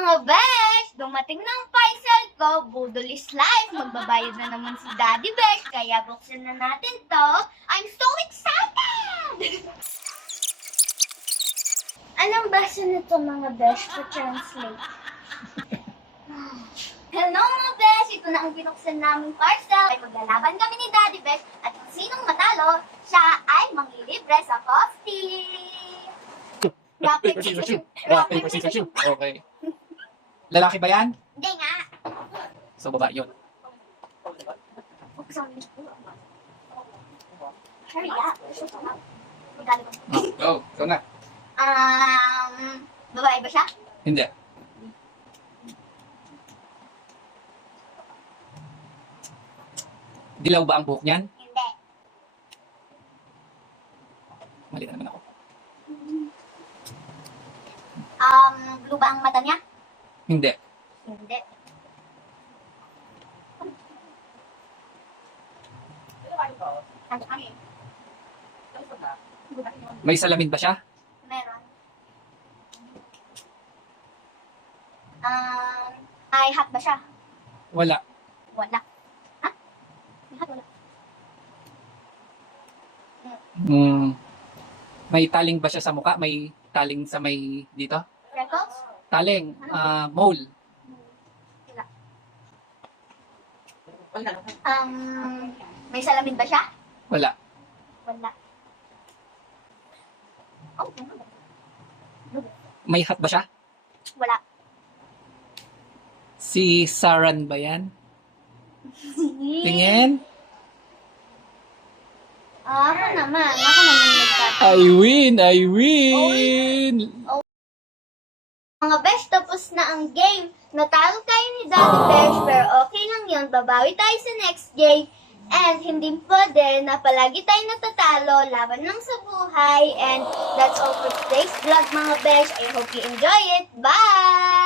mga besh! Dumating na ang parcel ko, Budolis Life. Magbabayad na naman si Daddy Besh, kaya buksan na natin to. I'm so excited! Anong basa nito mga besh to translate? Hello mga besh! Ito na ang binuksan naming parcel. Ay maglalaban kami ni Daddy Besh at kung sinong matalo, siya ay manglilibre sa coffee. Rock, paper, scissors, shoot. Rock, paper, scissors, shoot. Okay. Lalaki ba yan? Hindi nga. So, babae yun. Sorry. Hurry up. Magkano ba? Go. Go na. Babae ba siya? Hindi. Dilaw ba ang buhok niyan? Hindi. Mali na naman ako. Blue ba ang mata niya? Hindi. Hindi. May salamin ba siya? Meron. May hat ba siya? Wala. Wala. Ha? May hat wala. May taling ba siya sa mukha? May taling sa may dito? Freckles? Taling. Mole. Wala. May salamin ba siya? Wala. Wala. Oh, May hat ba siya? wala. Si Saran ba yan? Tingin. Ako naman nagtatanong. I win! I win! Mga besh, tapos na ang game. Natalo tayo ni Daddy Besh, pero okay lang yun. Babawi tayo sa next game. And hindi pwede na palagi tayo natatalo. Laban lang sa buhay. And that's all for today's vlog, mga besh. I hope you enjoy it. Bye!